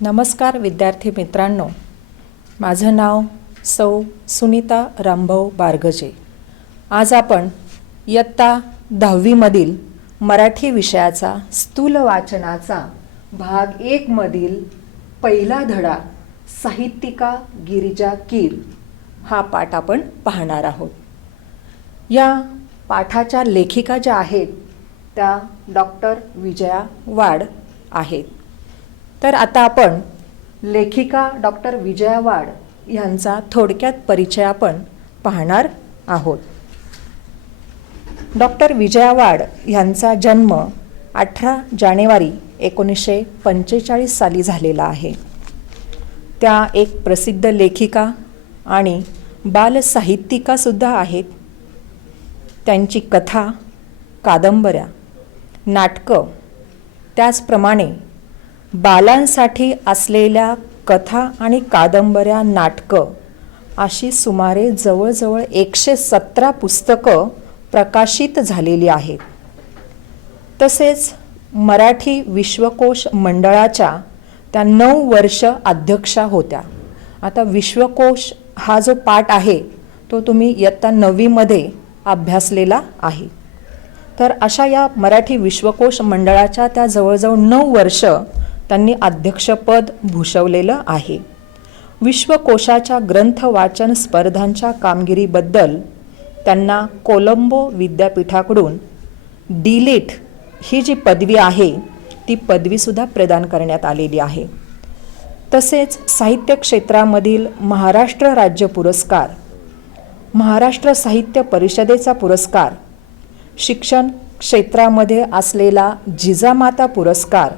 नमस्कार विद्यार्थी मित्रांनो, माझं नाव सौ सुनीता रामभाऊ बारगजे। आज आपण इयत्ता 10वी मधील मराठी विषयाचा स्थूल वाचनाचा भाग 1 मधील पहिला धडा साहित्यिका गिरिजा कीर हा पाठ आपण पाहणार आहोत। या पाठाच्या लेखिका ज्या आहेत त्या डॉक्टर विजया वाड आहेत। तर आता आपण लेखिका डॉक्टर विजया वाड यांचा थोडक्यात परिचय आपण पाहणार आहोत। डॉक्टर विजया वाड यांचा जन्म 18 जानेवारी 1945 साली झालेला आहे। त्या एक प्रसिद्ध लेखिका आणि बालसाहित्यिका सुद्धा आहेत। त्यांची कथा, कादंबऱ्या, नाटकं, त्याचप्रमाणे बालांसाठी असलेल्या कथा आणि कादंबऱ्या, नाटकं अशी सुमारे जवळजवळ 117 पुस्तकं प्रकाशित झालेली आहेत। तसेच मराठी विश्वकोश मंडळाच्या त्या 9 वर्ष अध्यक्षा होत्या। आता विश्वकोश हा जो पाठ आहे तो तुम्ही इयत्ता 9वी मध्ये अभ्यासलेला आहे। तर अशा या मराठी विश्वकोश मंडळाच्या त्या जवळजवळ 9 वर्ष त्यांनी अध्यक्षपद भूषवलेलं आहे। विश्वकोशाच्या ग्रंथ वाचन स्पर्धांच्या कामगिरीबद्दल त्यांना कोलंबो विद्यापीठाकडून डीलिट ही जी पदवी आहे ती पदवीसुद्धा प्रदान करण्यात आलेली आहे। तसेच साहित्य क्षेत्रामधील महाराष्ट्र राज्य पुरस्कार, महाराष्ट्र साहित्य परिषदेचा पुरस्कार, शिक्षण क्षेत्रामध्ये असलेला जिजामाता पुरस्कार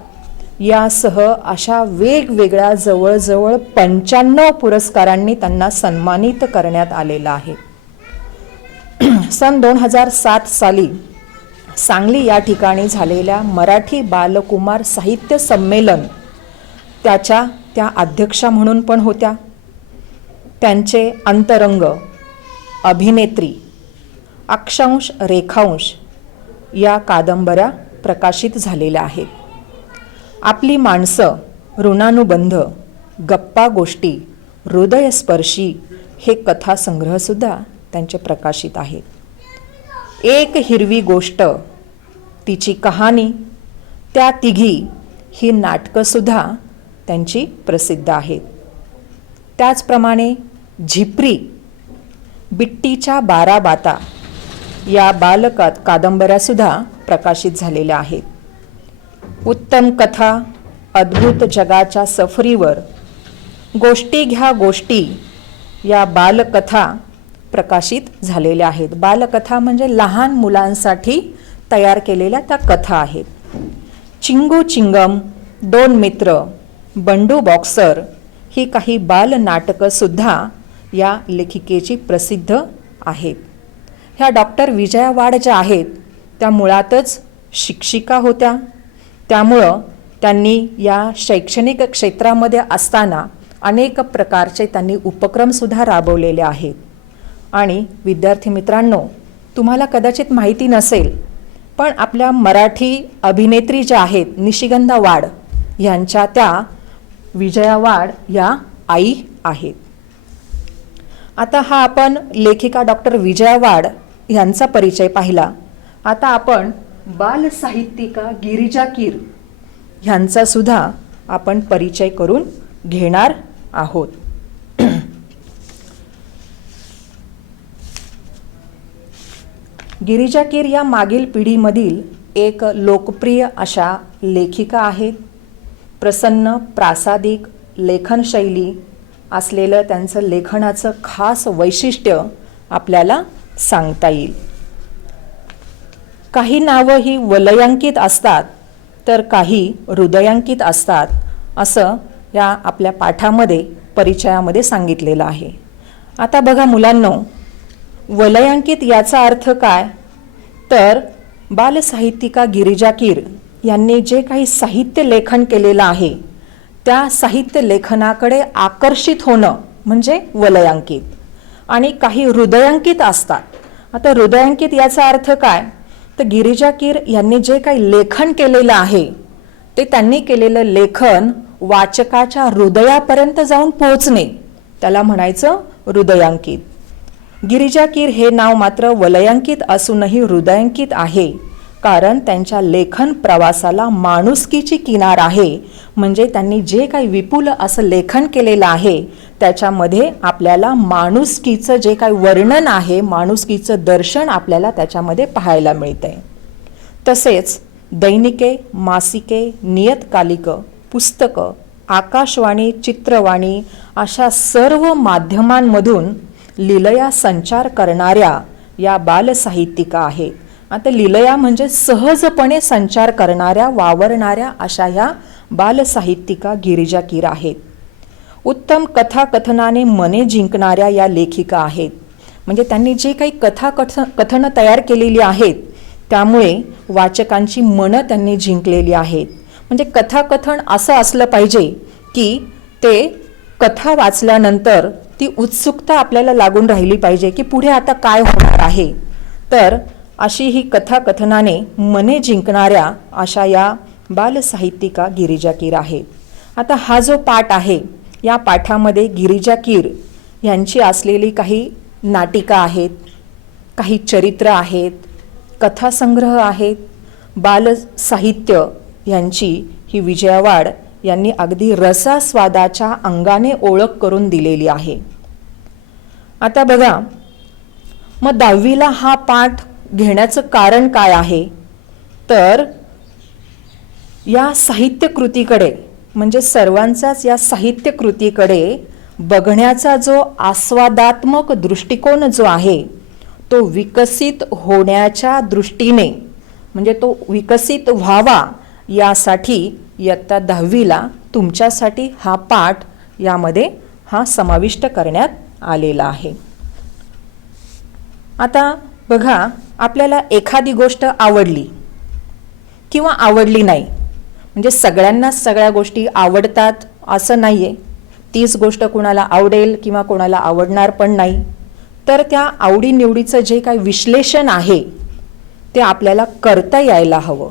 यासह अशा वेगवेगळ्या जवळजवळ 95 पुरस्कारांनी त्यांना सन्मानित करण्यात आलेलं आहे। सन 2007 साली सांगली या ठिकाणी झालेल्या मराठी बालकुमार साहित्य संमेलन त्याच्या त्या अध्यक्षा म्हणून पण होत्या। त्यांचे अंतरंग, अभिनेत्री, अक्षांश रेखांश या कादंबऱ्या प्रकाशित झालेल्या आहेत। आपली माणसं, ऋणानुबंध, गप्पा गोष्टी, हृदयस्पर्शी हे कथासंग्रहसुद्धा त्यांचे प्रकाशित आहेत। एक हिरवी गोष्ट, तिची कहाणी, त्या तिघी ही नाटकंसुद्धा त्यांची प्रसिद्ध आहेत। त्याचप्रमाणे झिपरी, बिट्टीच्या 12 बाता या कादंबऱ्यासुद्धा प्रकाशित झालेल्या आहेत। उत्तम कथा, अद्भुत जगाच्या सफरीवर, गोष्टी घ्या गोष्टी या बालकथा प्रकाशित झालेल्या आहेत। बालकथा म्हणजे लहान मुलांसाठी तयार केलेल्या त्या कथा आहेत। चिंगू चिंगम, 2 मित्र, बंडू बॉक्सर ही काही बालनाटकंसुद्धा या लेखिकेची प्रसिद्ध आहेत। ह्या डॉक्टर विजया वाड ज्या आहेत त्या मुळातच शिक्षिका होत्या। त्यामुळं त्यांनी या शैक्षणिक क्षेत्रामध्ये असताना अनेक प्रकारचे त्यांनी उपक्रमसुद्धा राबवलेले आहेत। आणि विद्यार्थी मित्रांनो, तुम्हाला कदाचित माहिती नसेल पण आपल्या मराठी अभिनेत्री ज्या आहेत निशिगंधा वाड यांच्या त्या विजया वाड या आई आहेत। आता हा आपण लेखिका डॉक्टर विजया वाड यांचा परिचय पाहिला। आता आपण बालसाहित्यिका गिरिजा कीर यांचा सुद्धा आपण परिचय करून घेणार आहोत। गिरिजा कीर या मागील पिढीमधील एक लोकप्रिय अशा लेखिका आहेत। प्रसन्न प्रासादिक लेखनशैली असलेलं त्यांचं लेखनाचं खास वैशिष्ट्य आपल्याला सांगता येईल। काही नावं ही वलयांकित असतात तर काही हृदयांकित असतात असं या आपल्या पाठामध्ये परिचयामध्ये सांगितलेलं आहे। आता बघा मुलांनो, वलयांकित याचा अर्थ काय तर बालसाहित्यिका गिरिजा कीर यांनी जे काही साहित्य लेखन केलेलं आहे त्या साहित्य लेखनाकडे आकर्षित होणं म्हणजे वलयांकित, आणि काही हृदयांकित असतात। आता हृदयांकित याचा अर्थ काय तर गिरिजा कीर यांनी जे काही लेखन केलेलं आहे ते त्यांनी केलेलं लेखन वाचकाच्या हृदयापर्यंत जाऊन पोहोचणे त्याला म्हणायचं हृदयांकित. गिरिजा कीर हे नाव मात्र वलयांकित असूनही हृदयांकित आहे, कारण त्यांच्या लेखन प्रवासाला माणुसकीची किनार आहे. म्हणजे त्यांनी जे काही विपुल असं लेखन केलेलं आहे त्याच्यामध्ये आपल्याला माणुसकीचं जे काही वर्णन आहे, माणुसकीचं दर्शन आपल्याला त्याच्यामध्ये पाहायला मिळतंय. तसेच दैनिके, मासिके, नियतकालिकं, पुस्तकं, आकाशवाणी, चित्रवाणी अशा सर्व माध्यमांमधून लीलया संचार करणाऱ्या या बालसाहित्यिका आहेत. आता लीलया म्हणजे सहजपणे संचार करणाऱ्या, वावरणाऱ्या अशा ह्या बालसाहित्यिका गिरिजा कीर आहेत. उत्तम कथाकथनाने मने जिंकणाऱ्या या लेखिका आहेत. म्हणजे त्यांनी जे काही कथनं तयार केलेली आहेत त्यामुळे वाचकांची मनं त्यांनी जिंकलेली आहेत. म्हणजे कथाकथन असं असलं पाहिजे की ते कथा वाचल्यानंतर ती उत्सुकता आपल्याला लागून राहिली पाहिजे की पुढे आता काय होणार आहे. तर अशी ही कथाकथनाने मने जिंकणाऱ्या अशा या बालसाहित्यिका गिरिजा कीर आहेत. आता हा जो पाठ आहे या पाठामध्ये गिरिजा कीर यांची असलेली काही नाटिका आहेत, काही चरित्र आहेत, कथासंग्रह आहेत, बालसाहित्य यांची ही विजया वाड यांनी अगदी रसास्वादाच्या अंगाने ओळख करून दिलेली आहे. आता बघा, मग 10वीला हा पाठ घेण्याचं कारण काय आहे. तर या साहित्यकृतीकडे म्हणजे सर्वांचाच या साहित्यकृतीकडे बघण्याचा जो आस्वादात्मक दृष्टिकोन जो आहे तो विकसित होण्याच्या दृष्टीने, म्हणजे तो विकसित व्हावा यासाठी इयत्ता 10वीला तुमच्यासाठी हा पाठ यामध्ये हा समाविष्ट करण्यात आलेला आहे. आता बघा, आपल्याला एखादी गोष्ट आवडली किंवा आवडली नाही, म्हणजे सगळ्यांनाच सगळ्या गोष्टी आवडतात असं नाही आहे. तीच गोष्ट कोणाला आवडेल किंवा कोणाला आवडणार पण नाही. तर त्या आवडीनिवडीचं जे काही विश्लेषण आहे ते आपल्याला करता यायला हवं.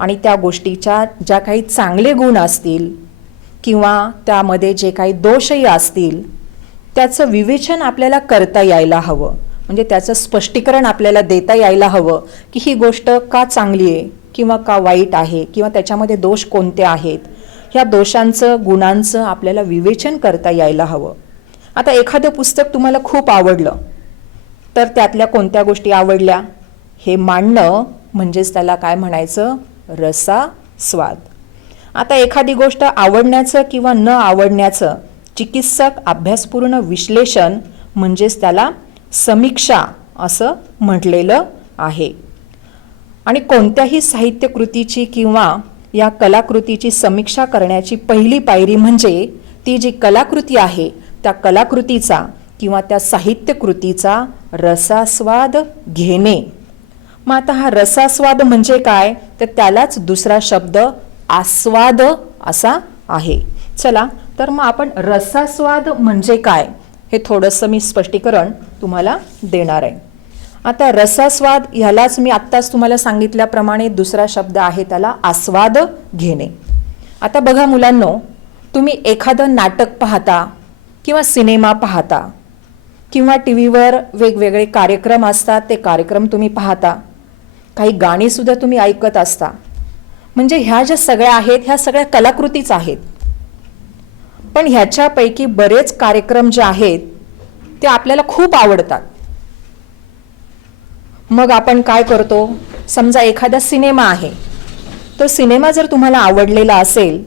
आणि त्या गोष्टीच्या ज्या काही चांगले गुण असतील किंवा त्यामध्ये जे काही दोषही असतील त्याचं विवेचन आपल्याला करता यायला हवं. म्हणजे त्याचं स्पष्टीकरण आपल्याला देता यायला हवं की ही गोष्ट का चांगली आहे किंवा का वाईट आहे किंवा त्याच्यामध्ये दोष कोणते आहेत. ह्या दोषांचं, गुणांचं आपल्याला विवेचन करता यायला हवं. आता एखादं पुस्तक तुम्हाला खूप आवडलं तर त्यातल्या कोणत्या गोष्टी आवडल्या हे मांडणं म्हणजेच त्याला काय म्हणायचं, रसास्वाद. आता एखादी गोष्ट आवडण्याचं किंवा न आवडण्याचं चिकित्सक अभ्यासपूर्ण विश्लेषण म्हणजेच त्याला समीक्षा असं म्हटलेलं आहे. आणि कोणत्याही साहित्यकृतीची किंवा या कलाकृतीची समीक्षा करण्याची पहिली पायरी म्हणजे ती जी कलाकृती आहे त्या कलाकृतीचा किंवा त्या साहित्यकृतीचा रसास्वाद घेणे. मग आता हा रसास्वाद म्हणजे काय, तर त्यालाच दुसरा शब्द आस्वाद असा आहे. चला तर मग आपण रसास्वाद म्हणजे काय हे थोडंसं मी स्पष्टीकरण तुम्हाला देणार आहे. आता रसास्वाद ह्यालाच मी आत्ताच तुम्हाला सांगितल्याप्रमाणे दुसरा शब्द आहे त्याला आस्वाद घेणे. आता बघा मुलांनो, तुम्ही एखादं नाटक पाहता किंवा सिनेमा पाहता किंवा टी व्हीवर वेगवेगळे कार्यक्रम असतात, ते कार्यक्रम तुम्ही पाहता, काही गाणीसुद्धा तुम्ही ऐकत असता. म्हणजे ह्या ज्या सगळ्या आहेत ह्या सगळ्या कलाकृतीच आहेत. पण ह्याच्यापैकी बरेच कार्यक्रम जे आहेत ते आपल्याला खूप आवडतात. मग आपण काय करतो, समजा एखादा सिनेमा आहे, तो सिनेमा जर तुम्हाला आवडलेला असेल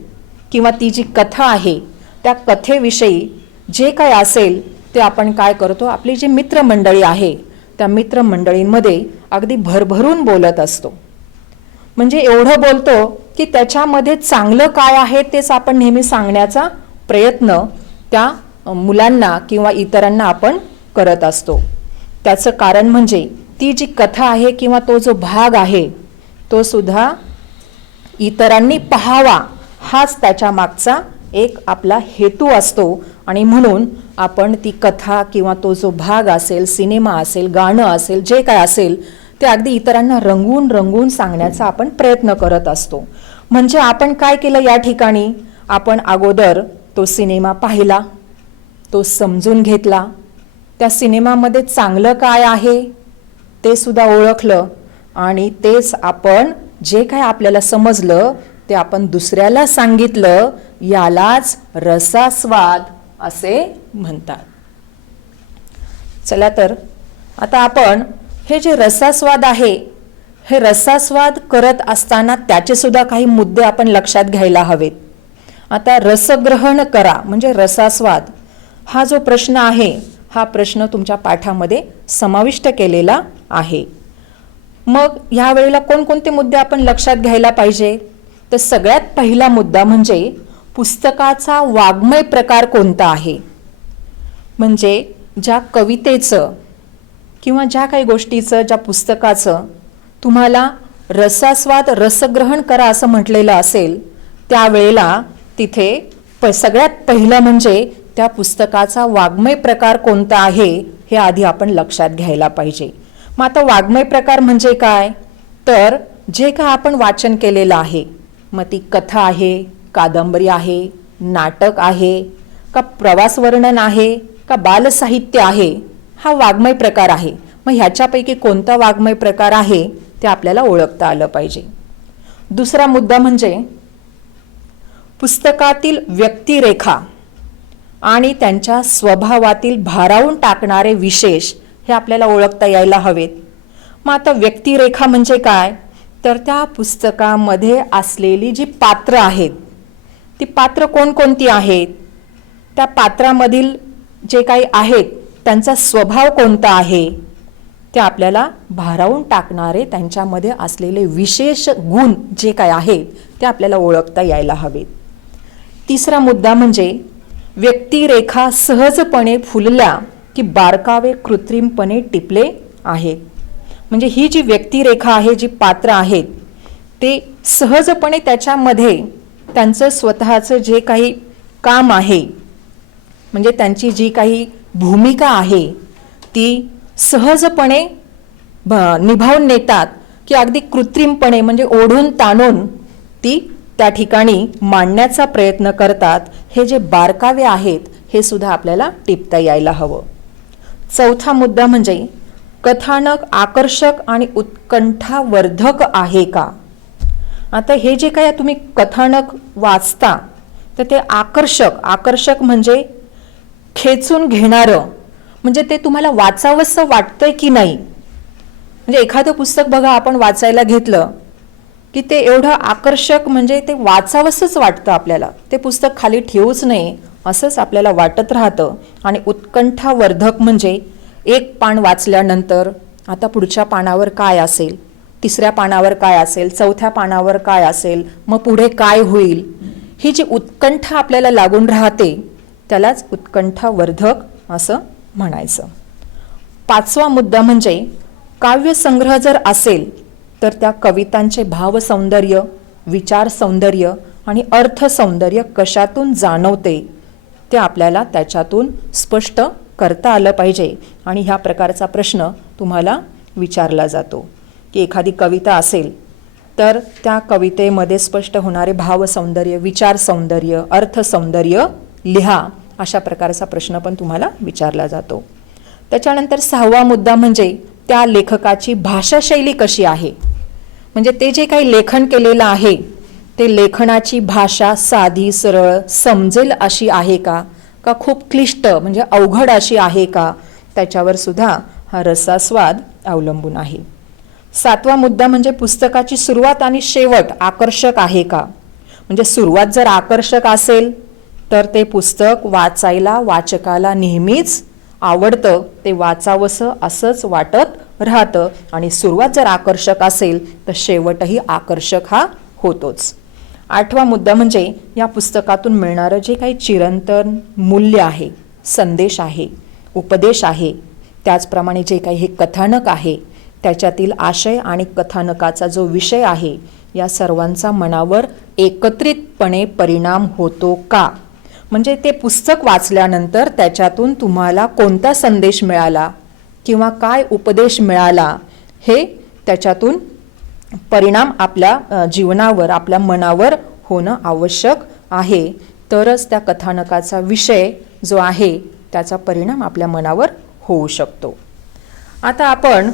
किंवा ती जी कथा आहे त्या कथेविषयी जे काय असेल ते आपण काय करतो, आपली जी मित्रमंडळी आहे त्या मित्रमंडळींमध्ये अगदी भरभरून बोलत असतो. म्हणजे एवढं बोलतो की त्याच्यामध्ये चांगलं काय आहे तेच आपण नेहमी सांगण्याचा प्रयत्न त्या मुलांना किंवा इतरांना आपण करत असतो. त्याचं कारण म्हणजे ती जी कथा आहे किंवा तो जो भाग आहे तो सुद्धा इतरांनी पाहावा हाच त्याच्या मागचा एक आपला हेतू असतो. आणि म्हणून आपण ती कथा किंवा तो जो भाग असेल, सिनेमा असेल, गाणं असेल, जे काय असेल ते अगदी इतरांना रंगवून रंगवून सांगण्याचा आपण प्रयत्न करत असतो. म्हणजे आपण काय केलं या ठिकाणी, आपण अगोदर तो सिनेमा पाहिला, तो समजून घेतला, त्या सिनेमामध्ये चांगलं काय आहे ते सुद्धा ओळखलं आणि तेच आपण जे काय आपल्याला समजलं ते आपण दुसऱ्याला सांगितलं, यालाच रसास्वाद असे म्हणतात. चला तर आता आपण हे जे रसास्वाद आहे, हे रसास्वाद करत असताना त्याचे सुद्धा काही मुद्दे आपण लक्षात घ्यायला हवेत. आता रसग्रहण करा म्हणजे रसास्वाद हा जो प्रश्न आहे, हा प्रश्न तुमच्या पाठामध्ये समाविष्ट केलेला आहे. मग ह्या वेळेला कोणकोणते मुद्दे आपण लक्षात घ्यायला पाहिजे? तर सगळ्यात पहिला मुद्दा म्हणजे पुस्तकाचा वाङ्मय प्रकार कोणता आहे. म्हणजे ज्या कवितेचं किंवा ज्या काही गोष्टीचं, ज्या पुस्तकाचं तुम्हाला रसास्वाद रसग्रहण करा असं म्हटलेलं असेल, त्यावेळेला तिथे सगळ्यात पहिलं म्हणजे त्या पुस्तकाचा वाङ्मय प्रकार कोणता आहे हे आधी आपण लक्षात घ्यायला पाहिजे. मग आता वाङ्मय प्रकार म्हणजे काय? तर जे काय आपण वाचन केलेलं आहे, मग ती कथा आहे, कादंबरी आहे, नाटक आहे का प्रवास वर्णन आहे का बालसाहित्य आहे, हा वाङ्मय प्रकार आहे. मग ह्याच्यापैकी कोणता वाङ्मय प्रकार आहे ते आपल्याला ओळखता आलं पाहिजे. दुसरा मुद्दा म्हणजे पुस्तकातील व्यक्तिरेखा आणि त्यांच्या स्वभावातील भारावून टाकणारे विशेष हे आपल्याला ओळखता यायला हवेत. मग आता व्यक्तिरेखा म्हणजे काय? तर त्या पुस्तकामध्ये असलेली जी पात्र आहेत, ती पात्र कोणकोणती आहेत, त्या पात्रामधील जे काही आहेत त्यांचा स्वभाव कोणता आहे, ते आपल्याला भारावून टाकणारे त्यांच्यामध्ये असलेले विशेष गुण जे काय आहेत ते आपल्याला ओळखता यायला हवेत. तिसरा मुद्दा म्हणजे व्यक्तिरेखा सहजपणे फुलल्या की बारकावे कृत्रिमपणे टिपले आहेत. म्हणजे ही जी व्यक्तिरेखा आहे, जी पात्र आहेत, ते सहजपणे त्याच्यामध्ये त्यांचं स्वतःचं जे काही काम आहे, म्हणजे त्यांची जी काही भूमिका आहे ती सहजपणे निभावून नेतात की अगदी कृत्रिमपणे म्हणजे ओढून ताणून ती त्या ठिकाणी मांडण्याचा प्रयत्न करतात. हे जे बारकावे आहेत हे सुद्धा आपल्याला टिपता यायला हवं. चौथा मुद्दा म्हणजे कथानक आकर्षक आणि उत्कंठावर्धक आहे का. आता हे जे काय तुम्ही कथानक वाचता तर ते आकर्षक म्हणजे खेचून घेणारं, म्हणजे ते तुम्हाला वाचावंसं वाटतंय की नाही. म्हणजे एखादं पुस्तक बघा आपण वाचायला घेतलं की ते एवढं आकर्षक म्हणजे ते वाचावंसंच वाटतं आपल्याला, ते पुस्तक खाली ठेवूच नये असंच आपल्याला वाटत राहतं. आणि उत्कंठावर्धक म्हणजे एक पान वाचल्यानंतर आता पुढच्या पानावर काय असेल, तिसऱ्या पानावर काय असेल, चौथ्या पानावर काय असेल, मग पुढे काय होईल, ही जी उत्कंठा आपल्याला लागून राहते त्यालाच उत्कंठावर्धक असं म्हणायचं. पाचवा मुद्दा म्हणजे काव्यसंग्रह जर असेल तर त्या कवितांचे भावसौंदर्य, विचार सौंदर्य आणि अर्थसौंदर्य कशातून जाणवते ते आपल्याला त्याच्यातून स्पष्ट करता आलं पाहिजे. आणि ह्या प्रकारचा प्रश्न तुम्हाला विचारला जातो की एखादी कविता असेल तर त्या कवितेमध्ये स्पष्ट होणारे भावसौंदर्य, विचार सौंदर्य, अर्थसौंदर्य लिहा, अशा प्रकारचा प्रश्न पण तुम्हाला विचारला जातो. त्याच्यानंतर सहावा मुद्दा म्हणजे त्या लेखकाची भाषाशैली कशी आहे. म्हणजे ते जे काही लेखन केलेलं आहे ते लेखनाची भाषा साधी सरळ समजेल अशी आहे का खूप क्लिष्ट म्हणजे अवघड अशी आहे का, त्याच्यावर सुद्धा हा रसास्वाद अवलंबून आहे. सातवा मुद्दा म्हणजे पुस्तकाची सुरुवात आणि शेवट आकर्षक आहे का. म्हणजे सुरुवात जर आकर्षक असेल तर ते पुस्तक वाचायला वाचकाला नेहमीच आवडतं, ते वाचावंसं असंच वाटत राहतं. आणि सुरुवात जर आकर्षक असेल तर शेवटही आकर्षक हा होतोच. आठवा मुद्दा म्हणजे या पुस्तकातून मिळणारं जे काही चिरंतन मूल्य आहे, संदेश आहे, उपदेश आहे, त्याचप्रमाणे जे काही हे कथानक आहे त्याच्यातील आशय आणि कथानकाचा जो विषय आहे या सर्वांचा मनावर एकत्रितपणे परिणाम होतो का. म्हणजे ते पुस्तक वाचल्यानंतर त्याच्यातून तुम्हाला कोणता संदेश मिळाला किंवा काय उपदेश मिळाला हे त्याच्यातून परिणाम आपल्या जीवनावर, आपल्या मनावर होणं आवश्यक आहे तरच त्या कथानकाचा विषय जो आहे त्याचा परिणाम आपल्या मनावर होऊ शकतो. आता आपण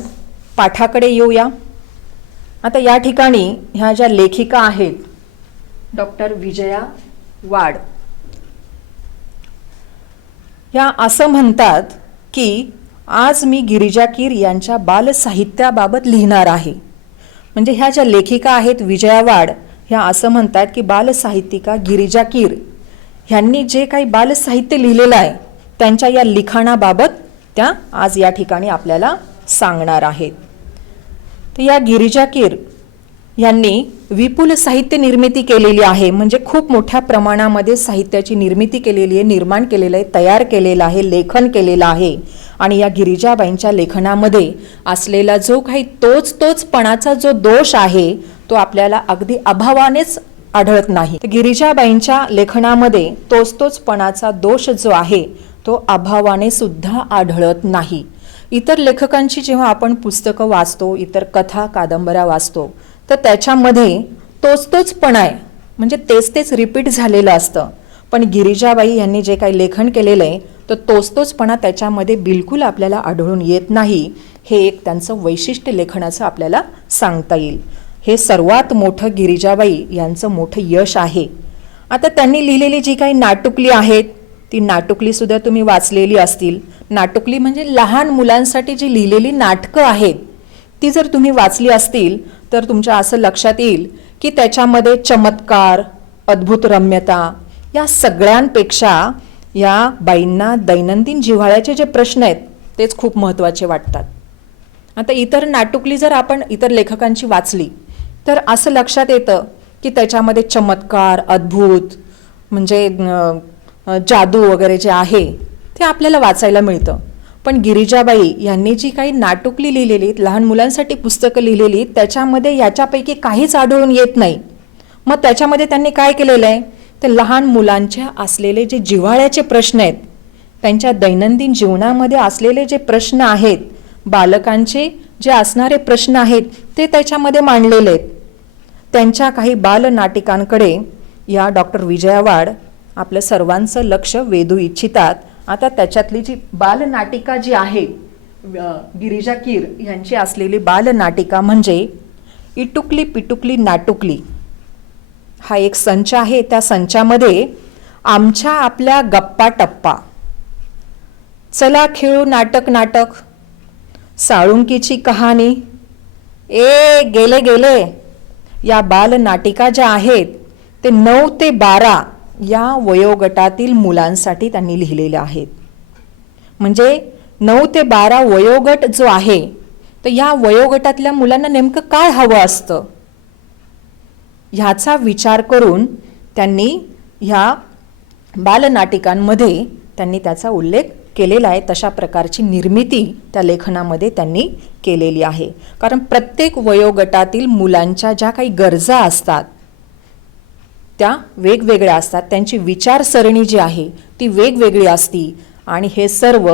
पाठाकडे येऊया. आता या ठिकाणी ह्या ज्या लेखिका आहेत डॉक्टर विजया वाड, ह्या असं म्हणतात की आज मी गिरिजा कीर यांच्या बालसाहित्याबाबत लिहिणार आहे. म्हणजे ह्या ज्या लेखिका आहेत विजया वाड, ह्या असं म्हणतात की बालसाहित्यिका गिरिजा कीर ह्यांनी जे काही बालसाहित्य लिहिलेलं आहे त्यांच्या या लिखाणाबाबत त्या आज या ठिकाणी आपल्याला सांगणार आहेत. तर या गिरिजा कीर यांनी विपुल साहित्य निर्मिती केलेली आहे. म्हणजे खूप मोठ्या प्रमाणामध्ये साहित्याची निर्मिती केलेली आहे, निर्माण केलेलं आहे, तयार केलेलं आहे, लेखन केलेलं आहे. आणि या गिरिजाबाईंच्या लेखनामध्ये असलेला जो काही तोचपणाचा जो दोष आहे तो आपल्याला अगदी अभावानेच आढळत नाही. तर गिरिजाबाईंच्या लेखनामध्ये तोचपणाचा दोष जो आहे तो अभावाने सुद्धा आढळत नाही. इतर लेखकांची जेव्हा आपण पुस्तकं वाचतो, इतर कथा कादंबऱ्या वाचतो, तर त्याच्यामध्ये तोचपणा आहे, म्हणजे तेच रिपीट झालेलं असतं. पण गिरिजाबाई यांनी जे काही लेखन केलेलं आहे तर तोचपणा त्याच्यामध्ये बिलकुल आपल्याला आढळून येत नाही. हे एक त्यांचं वैशिष्ट्य लेखनाचं आपल्याला सांगता येईल. हे सर्वात मोठं गिरिजाबाई यांचं मोठं यश आहे. आता त्यांनी लिहिलेली जी काही नाटुकली आहेत ती नाटुकली सुद्धा तुम्ही वाचलेली असतील. नाटुकली म्हणजे लहान मुलांसाठी जी लिहिलेली नाटकं आहेत ती जर तुम्ही वाचली असतील तर तुमच्या असं लक्षात येईल की त्याच्यामध्ये चमत्कार, अद्भुत रम्यता या सगळ्यांपेक्षा या बाईंना दैनंदिन जिव्हाळ्याचे जे प्रश्न आहेत तेच खूप महत्त्वाचे वाटतात. आता इतर नाटुकली जर आपण इतर लेखकांची वाचली तर असं लक्षात येतं की त्याच्यामध्ये चमत्कार, अद्भुत म्हणजे जादू वगैरे जे आहे ते आपल्याला वाचायला मिळतं. पण गिरिजाबाई यांनी जी काही नाटुकली लिहिलेली, लहान मुलांसाठी पुस्तकं लिहिलेली, त्याच्यामध्ये याच्यापैकी काहीच आढळून येत नाही. मग त्याच्यामध्ये त्यांनी काय केलेलं आहे, ते लहान मुलांच्या असलेले जे जिव्हाळ्याचे प्रश्न आहेत, त्यांच्या दैनंदिन जीवनामध्ये असलेले जे प्रश्न आहेत, बालकांचे जे असणारे प्रश्न आहेत ते त्याच्यामध्ये मांडलेले आहेत. त्यांच्या काही बालनाटिकांकडे या डॉक्टर विजया वाड आपलं सर्वांचं लक्ष वेधू इच्छितात. आता त्याच्यातली जी बालनाटिका जी आहे गिरिजा कीर यांची असलेली बालनाटिका म्हणजे इटुकली पिटुकली नाटुकली हा एक संच आहे. त्या संचामध्ये आमच्या आपल्या गप्पा टप्पा, चला खेळू नाटक नाटक, साळुंकीची कहाणी, ए गेले गेले या बालनाटिका ज्या आहेत ते 9 ते 12 या वयोगटातील मुलांसाठी त्यांनी लिहिलेल्या आहेत. म्हणजे 9 ते 12 वयोगट जो आहे तर या वयोगटातल्या मुलांना नेमकं काय हवं असतं ह्याचा विचार करून त्यांनी ह्या बालनाटिकांमध्ये त्यांनी त्याचा उल्लेख केलेला आहे. तशा प्रकारची निर्मिती त्या लेखनामध्ये त्यांनी केलेली आहे. कारण प्रत्येक वयोगटातील मुलांच्या ज्या काही गरजा असतात त्या वेगवेगळ्या असतात, त्यांची विचारसरणी जी आहे ती वेगवेगळी असती आणि हे सर्व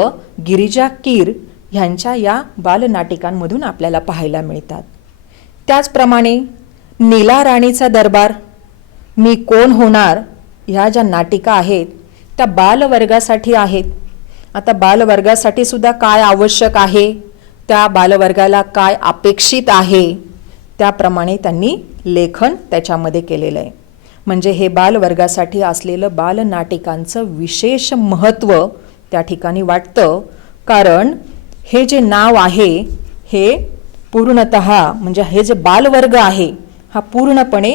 गिरिजा कीर ह्यांच्या या बालनाटिकांमधून आपल्याला पाहायला मिळतात. त्याचप्रमाणे नीला राणीचा दरबार, मी कोण होणार ह्या ज्या नाटिका आहेत त्या बालवर्गासाठी आहेत. आता बालवर्गासाठी सुद्धा काय आवश्यक आहे, त्या बालवर्गाला काय अपेक्षित आहे त्याप्रमाणे त्यांनी लेखन त्याच्यामध्ये केलेलं आहे. म्हणजे हे बालवर्गासाठी असलेलं बालनाटिकांचं विशेष महत्त्व त्या ठिकाणी वाटतं. कारण हे जे नाव आहे हे पूर्णतः म्हणजे हे जे बालवर्ग आहे हा पूर्णपणे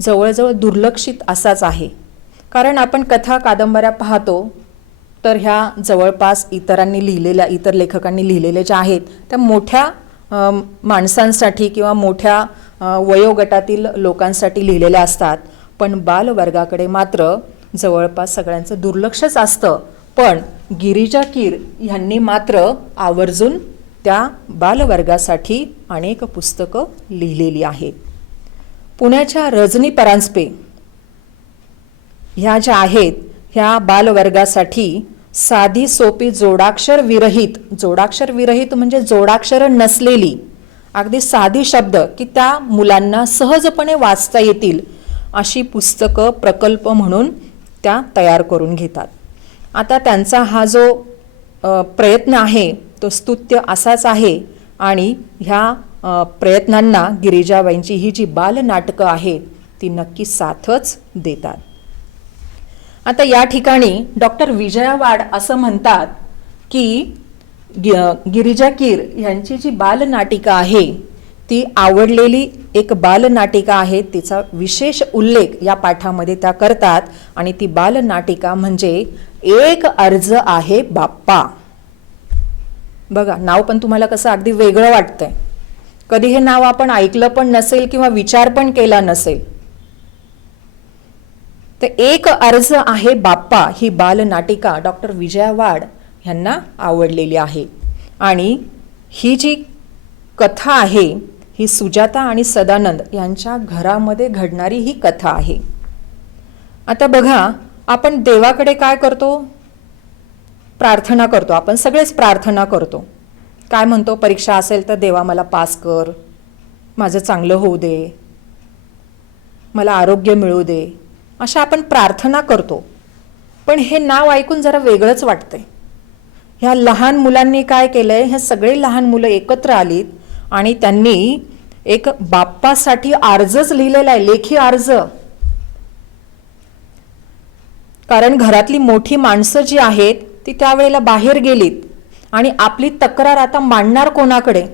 जवळजवळ दुर्लक्षित असाच आहे. कारण आपण कथा कादंबऱ्या पाहतो तर ह्या जवळपास इतरांनी लिहिलेल्या, इतर लेखकांनी लिहिलेल्या ज्या आहेत त्या मोठ्या माणसांसाठी किंवा मोठ्या वयोगटातील लोकांसाठी लिहिलेल्या असतात. पण बालवर्गाकडे मात्र जवळपास सगळ्यांचं दुर्लक्षच असतं. पण गिरिजा कीर यांनी मात्र आवर्जून त्या बालवर्गासाठी अनेक पुस्तकं लिहिलेली आहेत. पुण्याच्या रजनी परांजपे ह्या ज्या आहेत ह्या बालवर्गासाठी साधी सोपी जोडाक्षर विरहित म्हणजे जोडाक्षर नसलेली अगदी साधी शब्द की त्या मुलांना सहजपणे वाचता येतील अशी पुस्तकं प्रकल्प म्हणून त्या तयार करून घेतात. आता त्यांचा हा जो प्रयत्न आहे तो स्तुत्य असाच आहे आणि ह्या प्रयत्नांना गिरिजाबाईंची ही जी बालनाटकं आहेत ती नक्की साथच देतात. आता या ठिकाणी डॉक्टर विजया वाड असं म्हणतात की गिरिजा कीर यांची जी बालनाटिका आहे ती आवडलेली एक बालनाटिका आहे. तिचा विशेष उल्लेख या पाठामध्ये त्या करतात आणि ती बालनाटिका म्हणजे एक अर्ज आहे बाप्पा. बघा, नाव पण तुम्हाला कसं अगदी वेगळं वाटतंय. कधी हे नाव आपण ऐकलं पण नसेल किंवा विचार पण केला नसेल. तर एक अर्ज आहे बाप्पा ही बालनाटिका डॉक्टर विजया वाड यांना आवडलेली आहे आणि ही जी कथा आहे ही सुजाता आणि सदानंद यांच्या घरामध्ये घडणारी ही कथा आहे. आता बघा, आपण देवाकडे काय करतो? प्रार्थना करतो. आपण सगळेच प्रार्थना करतो. काय म्हणतो? परीक्षा असेल तर देवा मला पास कर, माझं चांगलं होऊ दे, मला आरोग्य मिळू दे, अशा आपण प्रार्थना करतो. पण हे नाव ऐकून जरा वेगळंच वाटतंय. ह्या लहान मुलांनी काय केलंय? हे सगळे लहान मुलं एकत्र आलीत आणि त्यांनी एक बाप्पासाठी अर्जच लिहिलेला आहे, लेखी अर्ज. कारण घरातली मोठी माणसं जी आहेत ती त्यावेळेला बाहेर गेलीत आणि आपली तक्रार आता मांडणार कोणाकडे?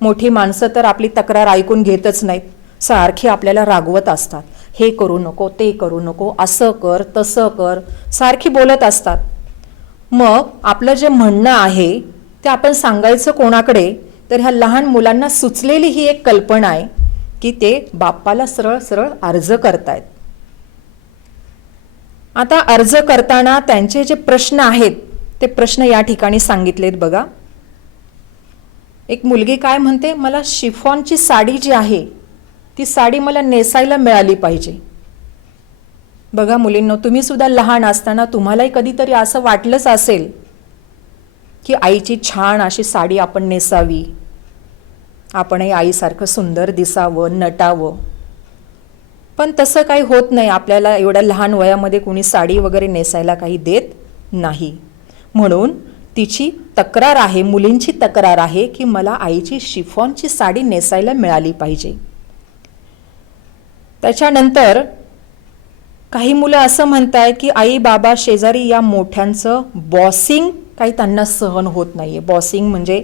मोठी माणसं तर आपली तक्रार ऐकून घेतच नाहीत, सारखी आपल्याला रागवत असतात. हे करू नको, ते करू नको, असं कर, तसं कर, सारखी बोलत असतात. मग आपलं जे म्हणणं आहे ते आपण सांगायचं कोणाकडे? तर ह्या लहान मुलांना सुचलेली ही एक कल्पना आहे की ते बाप्पाला सरळ सरळ अर्ज करतायत. आता अर्ज करताना त्यांचे जे प्रश्न आहेत ते प्रश्न या ठिकाणी सांगितलेत बघा. एक मुलगी काय म्हणते? मला शिफॉनची साडी जी आहे ती साडी मला नेसायला मिळाली पाहिजे. बघा मुलींनो, तुम्ही सुद्धा लहान असताना तुम्हालाही कधीतरी असं वाटलंच असेल की आईची छान अशी साडी आपण नेसावी, आपणही आईसारखं सुंदर दिसावं, नटावं. पण तसं काही होत नाही. आपल्याला एवढ्या लहान वयामध्ये कोणी साडी वगैरे नेसायला काही देत नाही. म्हणून तिची तक्रार आहे, मुलींची तक्रार आहे की मला आईची शिफॉनची साडी नेसायला मिळाली पाहिजे. त्याच्यानंतर काही मुलं असं म्हणतायत की आई बाबा शेजारी या मोठ्यांचं बॉसिंग काही त्यांना सहन होत नाहीये. बॉसिंग म्हणजे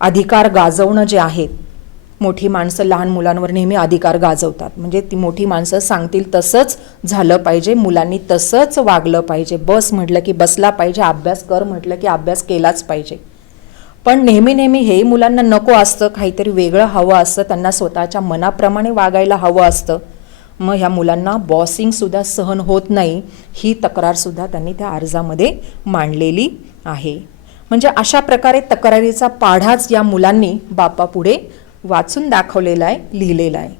अधिकार गाजवणं जे आहेत. मोठी माणसं लहान मुलांवर नेहमी अधिकार गाजवतात. म्हणजे ती मोठी माणसं सांगतील तसंच झालं पाहिजे, मुलांनी तसंच वागलं पाहिजे. बस म्हटलं की बसला पाहिजे, अभ्यास कर म्हटलं की अभ्यास केलाच पाहिजे. पण नेहमी नेहमी हे मुलांना नको असतं, काहीतरी वेगळं हवं असतं, त्यांना स्वतःच्या मनाप्रमाणे वागायला हवं असतं. मग ह्या मुलांना बॉसिंगसुद्धा सहन होत नाही. ही तक्रारसुद्धा त्यांनी त्या अर्जामध्ये मांडलेली आहे. म्हणजे अशा प्रकारे तक्रारीचा पाढाच या मुलांनी बाप्पापुढे वाचून दाखवलेला आहे, लिहिलेला आहे.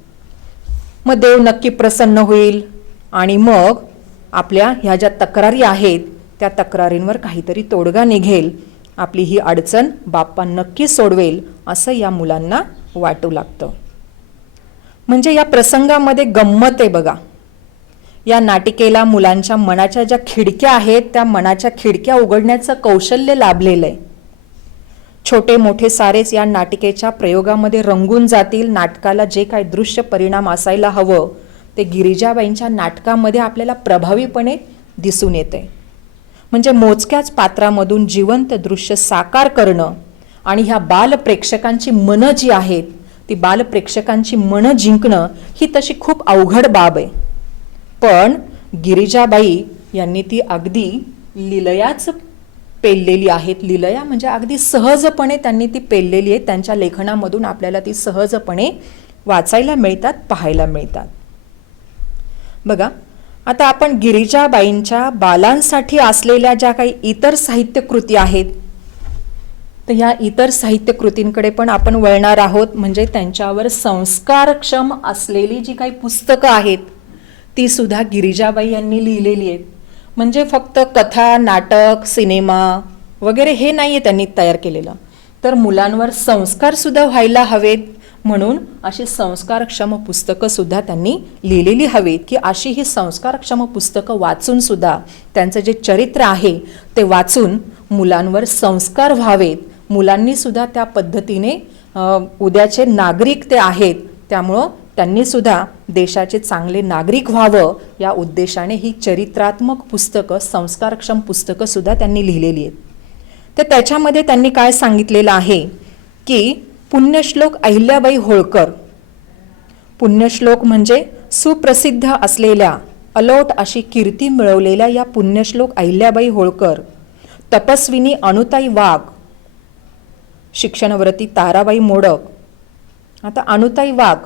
मग देव नक्की प्रसन्न होईल आणि मग आपल्या ह्या ज्या तक्रारी आहेत त्या तक्रारींवर काहीतरी तोडगा निघेल, आपली ही अडचण बाप्पा नक्की सोडवेल असं या मुलांना वाटू लागतं. म्हणजे या प्रसंगामध्ये गंमत आहे बघा. या नाटिकेला मुलांच्या मनाच्या ज्या खिडक्या आहेत त्या मनाच्या खिडक्या उघडण्याचं कौशल्य लाभलेलं आहे. छोटे मोठे सारेच या नाटिकेच्या प्रयोगामध्ये रंगून जातील. नाटकाला जे काही दृश्य परिणाम असायला हवं ते गिरिजाबाईंच्या नाटकामध्ये आपल्याला प्रभावीपणे दिसून येते. म्हणजे मोजक्याच पात्रामधून जिवंत दृश्य साकार करणं आणि ह्या बालप्रेक्षकांची मनं जी आहेत ती बालप्रेक्षकांची मनं जिंकणं ही तशी खूप अवघड बाब आहे. पण गिरिजाबाई यांनी ती अगदी लीलयाच पेललेली आहेत. लीलया म्हणजे अगदी सहजपणे त्यांनी ती पेललेली आहे. त्यांच्या लेखनामधून आपल्याला ती सहजपणे वाचायला मिळतात, पाहायला मिळतात. बघा, आता आपण गिरिजाबाईंच्या बालांसाठी असलेल्या ज्या काही इतर साहित्य कृती आहेत तर ह्या इतर साहित्य कृतींकडे पण आपण वळणार आहोत. म्हणजे त्यांच्यावर संस्कारक्षम असलेली जी काही पुस्तकं आहेत ती सुद्धा गिरिजाबाई यांनी लिहिलेली आहेत. म्हणजे फक्त कथा, नाटक, सिनेमा वगैरे हे नाही आहे त्यांनी तयार केलेलं, तर मुलांवर संस्कार सुद्धा व्हायला हवेत. म्हणून अशी संस्कारक्षम पुस्तकं सुद्धा त्यांनी लिहिलेली हवीत, की अशी ही संस्कारक्षम पुस्तकं वाचून सुद्धा त्यांचं जे चरित्र आहे ते वाचून मुलांवर संस्कार व्हावेत, मुलांनी सुद्धा त्या पद्धतीने उद्याचे नागरिक ते आहेत, त्यामुळं त्यांनी सुद्धा देशाचे चांगले नागरिक व्हावं या उद्देशाने ही चरित्रात्मक पुस्तकं, संस्कारक्षम पुस्तकं सुद्धा त्यांनी लिहिलेली आहेत. तर त्याच्यामध्ये त्यांनी काय सांगितलेलं आहे की पुण्यश्लोक अहिल्याबाई होळकर, पुण्यश्लोक म्हणजे सुप्रसिद्ध असलेल्या, अलोट अशी कीर्ती मिळवलेल्या या पुण्यश्लोक अहिल्याबाई होळकर, तपस्विनी अनुताई वाघ, शिक्षणव्रती ताराबाई मोडक. आता अनुताई वाघ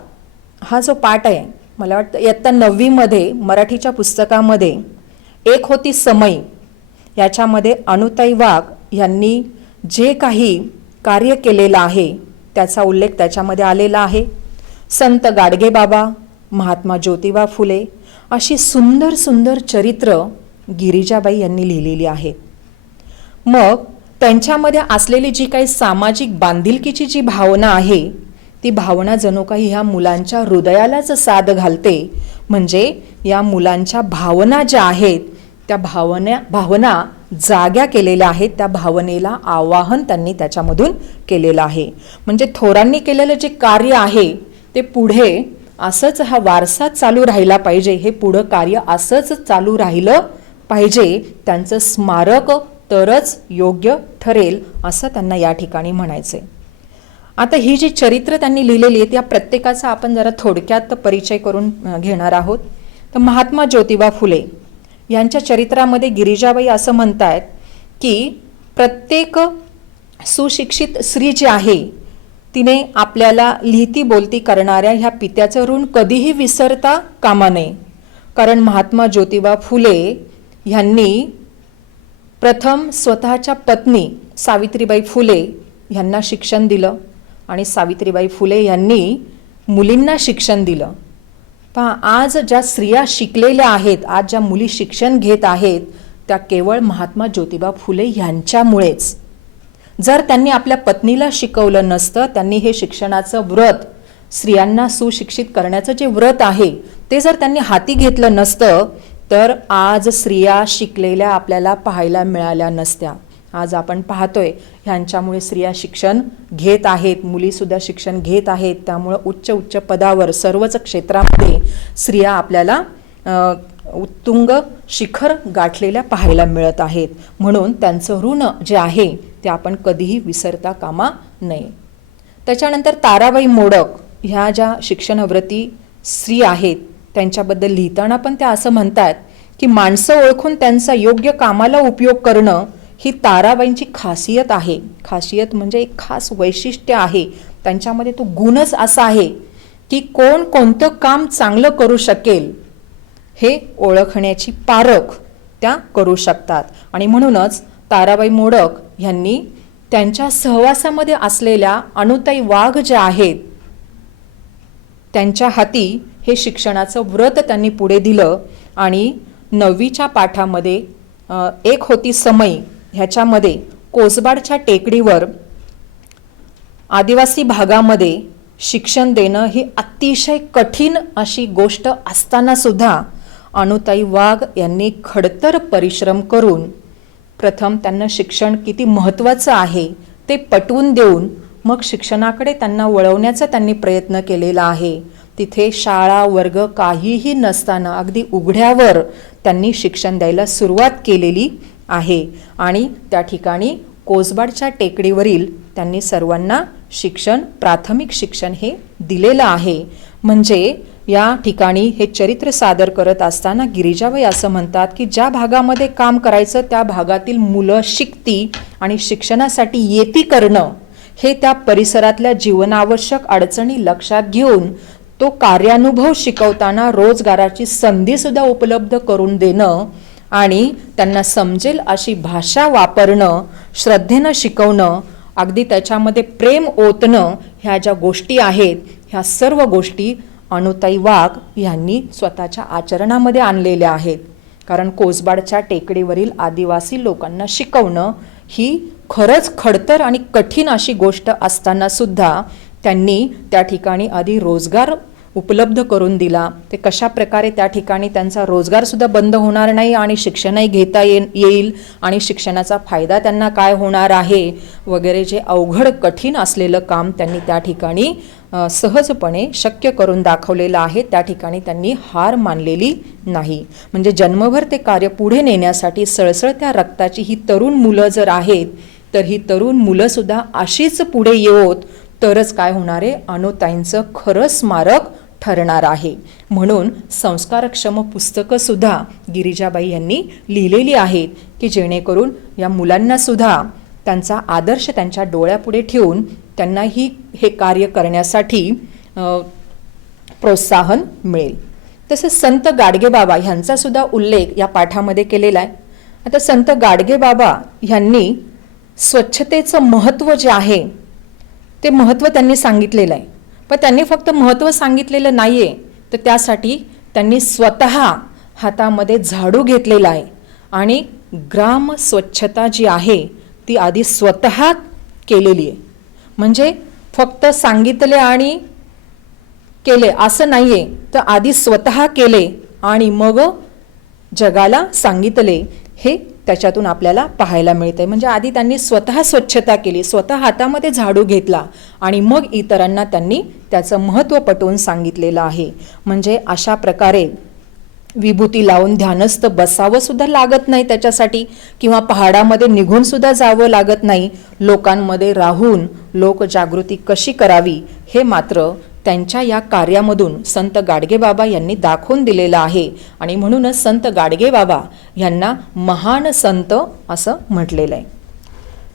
हा जो पाठ आहे, मला वाटतं इयत्ता 9वी मध्ये मराठीच्या पुस्तकामध्ये एक होती समई याच्यामध्ये अनुताई वाघ यांनी जे काही कार्य केलेलं आहे त्याचा उल्लेख त्याच्यामध्ये आलेला आहे. संत गाडगेबाबा, महात्मा ज्योतिबा फुले अशी सुंदर सुंदर चरित्र गिरिजाबाई यांनी लिहिलेली आहेत. मग त्यांच्यामध्ये असलेली जी काही सामाजिक बांधिलकीची जी भावना आहे ती भावना जणू काही ह्या मुलांच्या हृदयालाच साद घालते. म्हणजे या मुलांच्या भावना ज्या आहेत त्या भावना जाग्या केलेल्या आहेत, त्या भावनेला आवाहन त्यांनी त्याच्यामधून केलेलं आहे. म्हणजे थोरांनी केलेलं जे कार्य आहे ते पुढे असंच हा वारसा चालू राहिला पाहिजे, हे पुढं कार्य असंच चालू राहिलं पाहिजे, त्यांचं स्मारक तरच योग्य ठरेल असं त्यांना या ठिकाणी म्हणायचंय. आता ही जी चरित्र त्यांनी लिहिलेली आहेत या प्रत्येकाचा आपण जरा थोडक्यात परिचय करून घेणार आहोत. तर महात्मा ज्योतिबा फुले यांच्या चरित्रामध्ये गिरिजाबाई असं म्हणतायत की प्रत्येक सुशिक्षित स्त्री जी आहे तिने आपल्याला लिहिती बोलती करणाऱ्या ह्या पित्याचं ऋण कधीही विसरता कामा नये. कारण महात्मा ज्योतिबा फुले यांनी प्रथम स्वतःच्या पत्नी सावित्रीबाई फुले यांना शिक्षण दिलं आणि सावित्रीबाई फुले यांनी मुलींना शिक्षण दिलं. पहा, आज ज्या स्त्रिया शिकलेल्या आहेत, आज ज्या मुली शिक्षण घेत आहेत त्या केवळ महात्मा ज्योतिबा फुले यांच्यामुळेच. जर त्यांनी आपल्या पत्नीला शिकवलं नसतं, त्यांनी हे शिक्षणाचं व्रत, स्त्रियांना सुशिक्षित करण्याचं जे व्रत आहे ते जर त्यांनी हाती घेतलं नसतं तर आज स्त्रिया शिकलेल्या आपल्याला पाहायला मिळाल्या नसत्या. आज आपण पाहतोय ह्यांच्यामुळे स्त्रिया शिक्षण घेत आहेत, मुलीसुद्धा शिक्षण घेत आहेत, त्यामुळं उच्च पदावर सर्वच क्षेत्रामध्ये स्त्रिया आपल्याला उत्तुंग शिखर गाठलेल्या पाहायला मिळत आहेत. म्हणून त्यांचं ऋण जे आहे ते आपण कधीही विसरता कामा नये. त्याच्यानंतर ताराबाई मोडक ह्या ज्या शिक्षणव्रती स्त्री आहेत त्यांच्याबद्दल लिहिताना पण त्या असं म्हणतात की माणसं ओळखून त्यांचा योग्य कामाला उपयोग करणं ही ताराबाईंची खासियत आहे. खासियत म्हणजे एक खास वैशिष्ट्य आहे त्यांच्यामध्ये, तो गुणच असा आहे की कोण कोणतं काम चांगलं करू शकेल हे ओळखण्याची पारख त्या करू शकतात. आणि म्हणूनच ताराबाई मोडक यांनी त्यांच्या सहवासामध्ये असलेल्या अनुताई वाघ ज्या आहेत त्यांच्या हाती हे शिक्षणाचं व्रत त्यांनी पुढे दिलं. आणि 9वीच्या पाठामध्ये एक होती समई ह्याच्यामध्ये कोसबाडच्या टेकडीवर आदिवासी भागामध्ये शिक्षण देणं ही अतिशय कठीण अशी गोष्ट असताना सुद्धा अनुताई वाघ यांनी खडतर परिश्रम करून प्रथम त्यांना शिक्षण किती महत्त्वाचं आहे ते पटवून देऊन मग शिक्षणाकडे त्यांना वळवण्याचा त्यांनी प्रयत्न केलेला आहे. तिथे शाळा वर्ग काहीही नसताना अगदी उघड्यावर त्यांनी शिक्षण द्यायला सुरुवात केलेली आहे. आणि त्या ठिकाणी कोसबाडच्या टेकडीवरील त्यांनी सर्वांना शिक्षण, प्राथमिक शिक्षण हे दिलेलं आहे. म्हणजे या ठिकाणी हे चरित्र सादर करत असताना गिरिजाबाई असं म्हणतात की ज्या भागामध्ये काम करायचं त्या भागातील मुलं शिकती आणि शिक्षणासाठी येती करणं हे त्या परिसरातल्या जीवनावश्यक अडचणी लक्षात घेऊन तो कार्यानुभव शिकवताना रोजगाराची संधी सुद्धा उपलब्ध करून देणं आणि त्यांना समजेल अशी भाषा वापरणं, श्रद्धेनं शिकवणं, अगदी त्याच्यामध्ये प्रेम ओतणं, ह्या ज्या गोष्टी आहेत ह्या सर्व गोष्टी अनुताई वाघ यांनी स्वतःच्या आचरणामध्ये आणलेल्या आहेत. कारण कोसबाडच्या टेकडीवरील आदिवासी लोकांना शिकवणं ही खरंच खडतर आणि कठीण अशी गोष्ट असताना सुद्धा त्यांनी त्या ठिकाणी आधी रोजगार उपलब्ध करून दिला. ते कशा प्रकारे त्या ठिकाणी त्यांचा रोजगारसुद्धा बंद होणार नाही आणि शिक्षणही घेता येईल आणि शिक्षणाचा फायदा त्यांना काय होणार आहे वगैरे जे अवघड कठीण असलेलं काम त्यांनी त्या ठिकाणी सहजपणे शक्य करून दाखवलेलं आहे. त्या ठिकाणी त्यांनी हार मानलेली नाही. म्हणजे जन्मभर ते कार्य पुढे नेण्यासाठी सळसळत्या रक्ताची ही तरुण मुलं जर आहेत तर ही तरुण मुलंसुद्धा अशीच पुढे येवोत तरच काय होणार आहे, अनुताईंचं खरं स्मारक ठरणार आहे. म्हणून संस्कारक्षम पुस्तकंसुद्धा गिरिजाबाई यांनी लिहिलेली आहेत की जेणेकरून या मुलांनासुद्धा त्यांचा आदर्श त्यांच्या डोळ्यापुढे ठेवून त्यांनाही हे कार्य करण्यासाठी प्रोत्साहन मिळेल. तसेच संत गाडगेबाबा ह्यांचासुद्धा उल्लेख या पाठामध्ये केलेला आहे. आता संत गाडगेबाबा ह्यांनी स्वच्छतेचं महत्त्व जे आहे ते महत्त्व त्यांनी सांगितलेलं आहे. पण त्यांनी फक्त महत्त्व सांगितलेलं नाही आहे, तर त्यासाठी त्यांनी स्वतः हातामध्ये झाडू घेतलेला आहे आणि ग्राम स्वच्छता जी आहे ती आधी स्वतः केलेली आहे. म्हणजे फक्त सांगितले आणि केले असं नाही आहे, तर आधी स्वतः केले आणि मग जगाला सांगितले हे त्याच्यातून आपल्याला पाहायला मिळते. म्हणजे आधी त्यांनी स्वतः स्वच्छता केली, स्वतः हातामध्ये झाडू घेतला आणि मग इतरांना त्यांनी त्याचं महत्त्व पटवून सांगितलेलं आहे. म्हणजे अशा प्रकारे विभूती लावून ध्यानस्थ बसावं सुद्धा लागत नाही त्याच्यासाठी, किंवा पहाडामध्ये निघून सुद्धा जावं लागत नाही. लोकांमध्ये राहून लोकजागृती कशी करावी हे मात्र त्यांच्या या कार्यामधून संत गाडगेबाबा यांनी दाखवून दिलेलं आहे. आणि म्हणूनच संत गाडगेबाबा यांना महान संत असं म्हटलेलं आहे.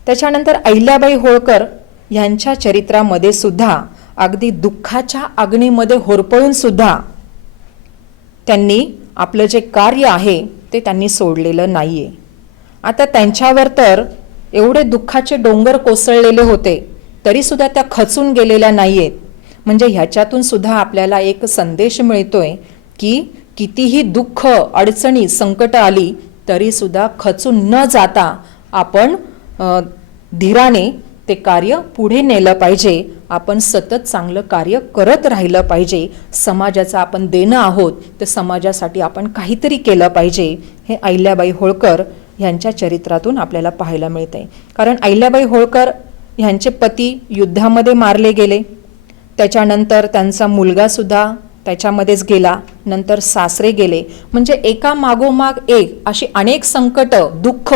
त्याच्यानंतर अहिल्याबाई होळकर यांच्या चरित्रामध्ये सुद्धा अगदी दुःखाच्या अग्नीमध्ये होरपळून सुद्धा त्यांनी आपलं जे कार्य आहे ते त्यांनी सोडलेलं नाही आहे. आता त्यांच्यावर तर एवढे दुःखाचे डोंगर कोसळलेले होते तरीसुद्धा त्या खचून गेलेल्या नाही आहेत. म्हणजे ह्याच्यातून सुद्धा आपल्याला एक संदेश मिळतोय की कितीही दुःख, अडचणी, संकट आली तरीसुद्धा खचून न जाता आपण धीराने ते कार्य पुढे नेलं पाहिजे. आपण सतत चांगलं कार्य करत राहिलं पाहिजे. समाजाचं आपण देणं आहोत तर समाजासाठी आपण काहीतरी केलं पाहिजे. हे अहिल्याबाई होळकर ह्यांच्या चरित्रातून आपल्याला पाहायला मिळते. कारण अहिल्याबाई होळकर ह्यांचे पती युद्धामध्ये मारले गेले, त्याच्यानंतर त्यांचा मुलगासुद्धा त्याच्यामध्येच गेला, नंतर सासरे गेले. म्हणजे एका मागोमाग एक अशी अनेक संकट, दुःख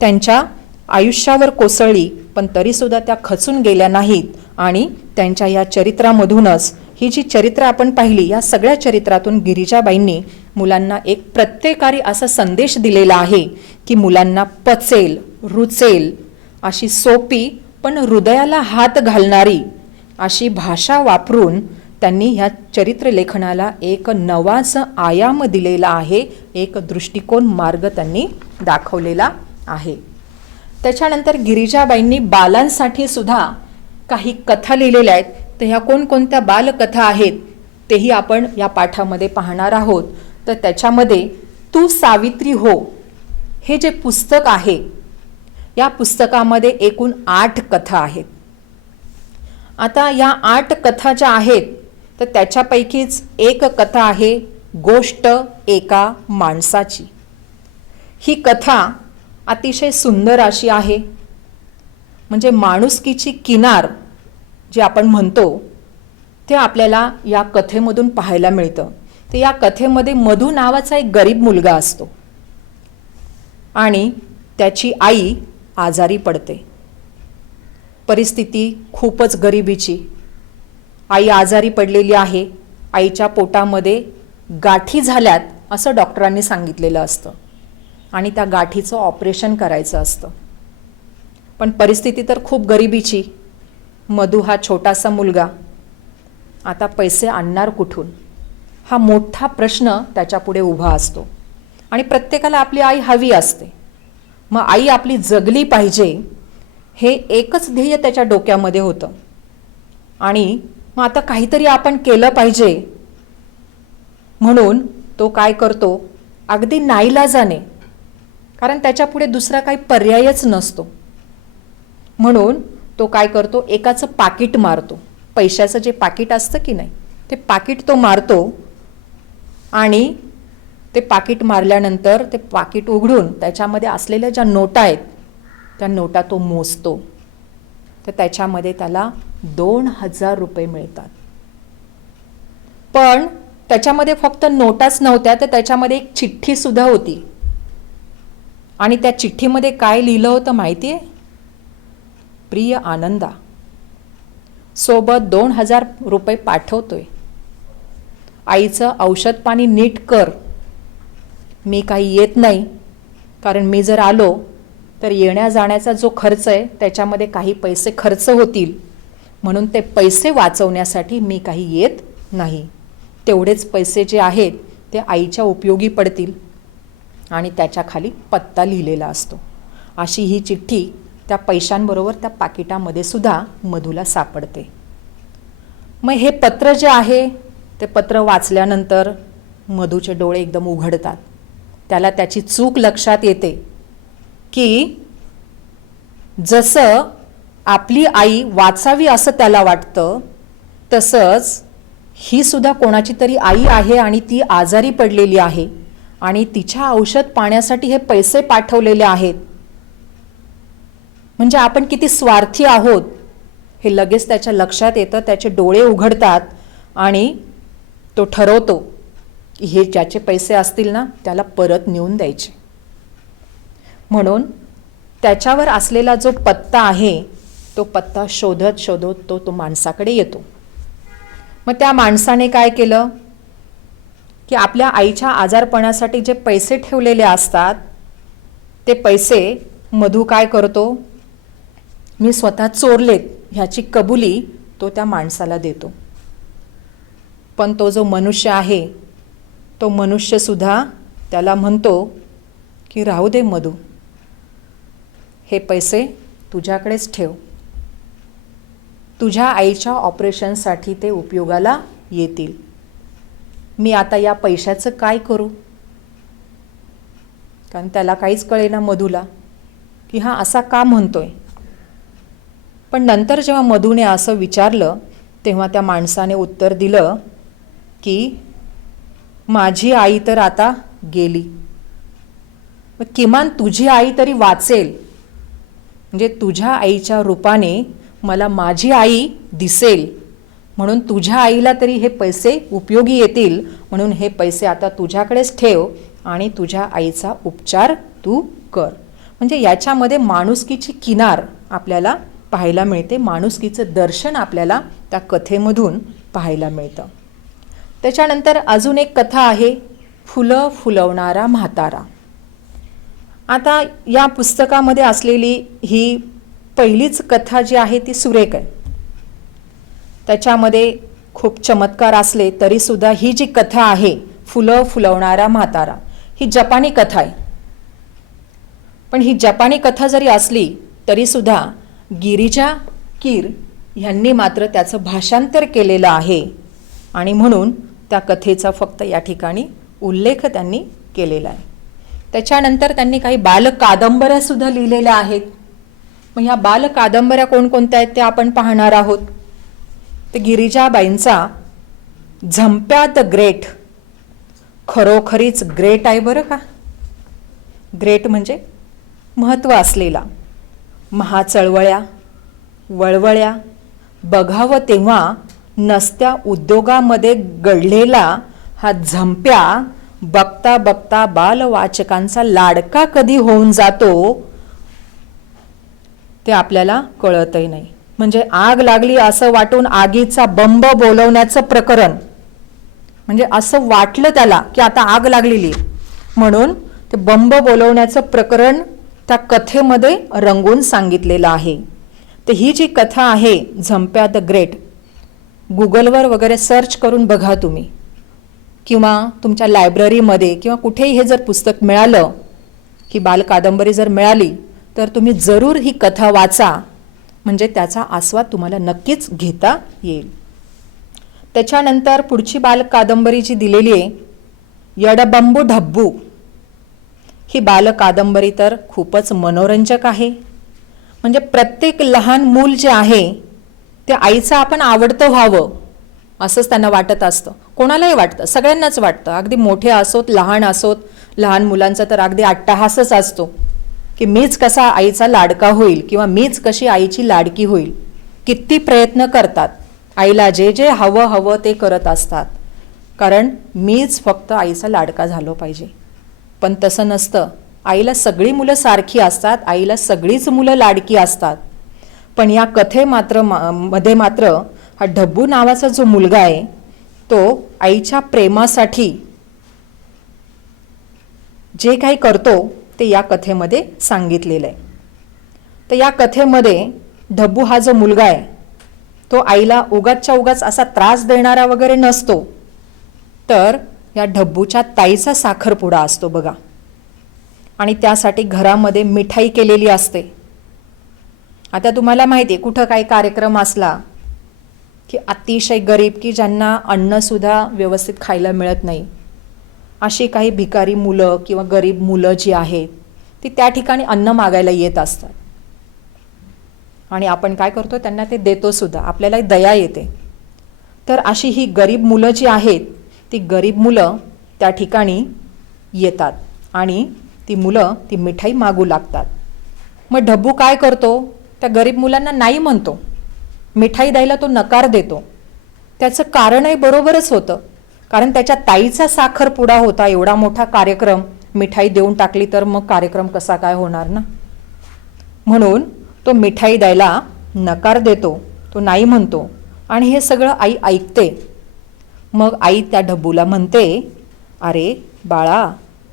त्यांच्या आयुष्यावर कोसळली, पण तरीसुद्धा त्या खचून गेल्या नाहीत. आणि त्यांच्या या चरित्रामधूनच ही जी चरित्र आपण पाहिली, या सगळ्या चरित्रातून गिरिजाबाईंनी मुलांना एक प्रत्येकारी असा संदेश दिलेला आहे की मुलांना पचेल, रुचेल अशी सोपी पण हृदयाला हात घालणारी अशी भाषा वापरून त्यांनी ह्या चरित्रलेखनाला एक नवाच आयाम दिलेला आहे, एक दृष्टिकोन, मार्ग त्यांनी दाखवलेला आहे. त्याच्यानंतर गिरिजाबाईंनी बालांसाठी सुद्धा काही कथा लिहिलेल्या आहेत. तर ह्या कोणकोणत्या बालकथा आहेत तेही आपण या पाठामध्ये पाहणार आहोत. तर त्याच्यामध्ये तू सावित्री हो हे जे पुस्तक आहे, या पुस्तकामध्ये एकूण 8 कथा आहेत. आता या 8 कथा ज्या आहेत तर त्याच्यापैकीच एक कथा आहे गोष्ट एका माणसाची. ही कथा अतिशय सुंदर अशी आहे. म्हणजे माणुसकीची किनार जे आपण म्हणतो ते आपल्याला या कथेमधून पाहायला मिळतं. तर या कथेमध्ये मधू नावाचा एक गरीब मुलगा असतो आणि त्याची आई आजारी पडते. परिस्थिती खूपच गरिबीची. आई आजारी पडलेली आहे, आईच्या पोटामध्ये गाठी झाल्यात असं डॉक्टरांनी सांगितलेलं असतं आणि त्या गाठीचं ऑपरेशन करायचं असतं. पण परिस्थिती तर खूप गरिबीची. मधू हा छोटासा मुलगा आता पैसे आणणार कुठून, हा मोठा प्रश्न त्याच्यापुढे उभा असतो. आणि प्रत्येकाला आपली आई हवी असते. मग आई आपली जगली पाहिजे हे एकच ध्येय त्याच्या डोक्यामध्ये होतं. आणि मग आता काहीतरी आपण केलं पाहिजे म्हणून तो काय करतो, अगदी नाईलाजाने, कारण त्याच्यापुढे दुसरा काही पर्यायच नसतो, म्हणून तो काय करतो, एकाचं पाकिट मारतो, पैशाचं जे पाकिट असतं की नाही, ते पाकिट तो मारतो आणि ते पाकिट मारल्यानंतर ते पाकिट उघडून त्याच्यामध्ये असलेल्या ज्या नोटा आहेत त्या नोटा तो मोजतो. तर त्याच्यामध्ये त्याला 2000 रुपये मिळतात. पण त्याच्यामध्ये फक्त नोटाच नव्हत्या, तर त्याच्यामध्ये एक चिठ्ठी सुद्धा होती. आणि त्या चिठ्ठीमध्ये काय लिहिलं होतं माहिती आहे? प्रिय आनंदा, सोबत 2000 रुपये पाठवतोय. आईचं औषध पाणी नीट कर. मी काही येत नाही, कारण मी जर आलो तर येण्या जाण्याचा जो खर्च आहे त्याच्यामध्ये काही पैसे खर्च होतील, म्हणून ते पैसे वाचवण्यासाठी मी काही येत नाही. तेवढेच पैसे जे आहेत ते आईच्या उपयोगी पडतील. आणि त्याच्या खाली पत्ता लिहिलेला असतो. अशी ही चिठ्ठी त्या पैशांबरोबर त्या पाकिटामध्ये सुद्धा मधूला सापडते. मग हे पत्र जे आहे ते पत्र वाचल्यानंतर मधूचे डोळे एकदम उघडतात. त्याला त्याची चूक लक्षात येते की जसं आपली आई वाचावी असं त्याला वाटतं, तसंच ही सुद्धा कोणाची तरी आई आहे आणि ती आजारी पडलेली आहे आणि तिच्या औषध पाण्यासाठी हे पैसे पाठवलेले आहेत. म्हणजे आपण किती स्वार्थी आहोत हे लगेच त्याच्या लक्षात येतं. त्याचे डोळे उघडतात आणि तो ठरवतो की हे ज्याचे पैसे असतील ना त्याला परत नेऊन द्यायचे. म्हणून त्याच्यावर असलेला जो पत्ता आहे तो पत्ता शोधत शोधत तो माणसाकडे येतो. मग त्या माणसाने काय केलं की आपल्या आईच्या आजारपणासाठी जे पैसे ठेवलेले असतात ते पैसे मधू काय करतो, मी स्वतः चोरलेत ह्याची कबुली तो त्या माणसाला देतो. पण तो जो मनुष्य आहे तो मनुष्यसुद्धा त्याला म्हणतो की राहू दे मधू, हे पैसे तुझ्याकडेच ठेव. तुझ्या आईच्या ऑपरेशनसाठी ते उपयोगाला येतील. मी आता या पैशाचं काय करू? कारण त्याला काहीच कळेना मधूला की हा असा का म्हणतोय. पण नंतर जेव्हा मधूने असं विचारलं तेव्हा त्या माणसाने उत्तर दिलं की माझी आई तर आता गेली, किमान तुझी आई तरी वाचेल. म्हणजे तुझ्या आईच्या रूपाने मला माझी आई दिसेल, म्हणून तुझ्या आईला तरी हे पैसे उपयोगी येतील, म्हणून हे पैसे आता तुझ्याकडेच ठेव आणि तुझ्या आईचा उपचार तू कर. म्हणजे याच्यामध्ये माणुसकीची किनार आपल्याला पाहायला मिळते. माणुसकीचं दर्शन आपल्याला त्या कथेमधून पाहायला मिळतं. त्याच्यानंतर अजून एक कथा आहे, फुलं फुलवणारा म्हातारा. आता या पुस्तकामध्ये असलेली ही पहिलीच कथा जी आहे ती सुरेख आहे. त्याच्यामध्ये खूप चमत्कार असले तरीसुद्धा ही जी कथा आहे फुलं फुलवणारा म्हातारा ही जपानी कथा आहे. पण ही जपानी कथा जरी असली तरीसुद्धा गिरिजा कीर ह्यांनी मात्र त्याचं भाषांतर केलेलं आहे आणि म्हणून त्या कथेचा फक्त या ठिकाणी उल्लेख त्यांनी केलेला आहे. त्याच्यानंतर त्यांनी काही बालकादंबऱ्यासुद्धा लिहिलेल्या आहेत. मग ह्या बालकादंबऱ्या कोणकोणत्या आहेत ते आपण पाहणार आहोत. ते गिरिजाबाईंचा झंप्या द ग्रेट, खरोखरीच ग्रेट आहे बरं का. ग्रेट म्हणजे महत्त्व असलेला. महाचळवळ्या वळवळ्या बघावं तेव्हा नसत्या उद्योगामध्ये घडलेला हा झंप्या बघता बघता बालवाचकांचा लाडका कधी होऊन जातो ते आपल्याला कळतही नाही. म्हणजे आग लागली असं वाटून आगीचा बंब बोलवण्याचं प्रकरण, म्हणजे असं वाटलं त्याला की आता आग लागलेली म्हणून ते बंब बोलवण्याचं प्रकरण त्या कथेमध्ये रंगवून सांगितलेलं आहे. तर ही जी कथा आहे झंप्या द ग्रेट, गुगलवर वगैरे सर्च करून बघा तुम्ही, किंवा तुमच्या लायब्ररीमध्ये किंवा कुठेही हे जर पुस्तक मिळालं, ही बालकादंबरी जर मिळाली तर तुम्ही जरूर ही कथा वाचा, म्हणजे त्याचा आस्वाद तुम्हाला नक्कीच घेता येईल. त्याच्यानंतर पुढची बालकादंबरी जी दिलेली आहे यडबंबू ढब्बू, ही बालकादंबरी तर खूपच मनोरंजक आहे. म्हणजे प्रत्येक लहान मूल जे आहे त्या आईचं आपण आवडतं व्हावं असंच त्यांना वाटत असतं. कोणालाही वाटतं, सगळ्यांनाच वाटतं, अगदी मोठे असोत लहान असोत. लहान मुलांचा तर अगदी अट्टाहासच असतो की मीच कसा आईचा लाडका होईल किंवा मीच कशी आईची लाडकी होईल. किती प्रयत्न करतात, आईला जे जे हवं हवं ते करत असतात, कारण मीच फक्त आईचा लाडका झालो पाहिजे. पण तसं नसतं. आईला सगळी मुलं सारखी असतात, आईला सगळीच मुलं लाडकी असतात. पण या कथे मध्ये मात्र हा ढब्बू नावाचा जो मुलगा आहे तो आईच्या प्रेमासाठी जे काही करतो ते या कथेमध्ये सांगितलेलं आहे. तर या कथेमध्ये ढब्बू हा जो मुलगा आहे तो आईला उगाचच्या उगाच असा त्रास देणारा वगैरे नसतो. तर या ढब्बूच्या ताईचा साखरपुडा असतो बघा, आणि त्यासाठी घरामध्ये मिठाई केलेली असते. आता तुम्हाला माहिती आहे, कुठं काही कार्यक्रम असला की अतिशय गरीब, की ज्यांना अन्नसुद्धा व्यवस्थित खायला मिळत नाही, अशी काही भिकारी मुलं किंवा गरीब मुलं जी आहेत ती त्या ठिकाणी अन्न मागायला येत असतात. आणि आपण काय करतो, त्यांना ते देतो सुद्धा, आपल्याला दया येते. तर अशी ही गरीब मुलं जी आहेत ती गरीब मुलं त्या ठिकाणी येतात आणि ती मुलं ती मिठाई मागू लागतात. मग ढब्बू काय करतो, त्या गरीब मुलांना नाही म्हणतो, मिठाई द्यायला तो नकार देतो. त्याचं कारणही बरोबरच होतं, कारण त्याच्या ताईचा साखरपुडा होता, एवढा मोठा कार्यक्रम, मिठाई देऊन टाकली तर मग कार्यक्रम कसा काय होणार ना. म्हणून तो मिठाई द्यायला नकार देतो, तो नाही म्हणतो. आणि हे सगळं आई ऐकते. मग आई त्या ढब्बूला म्हणते, अरे बाळा,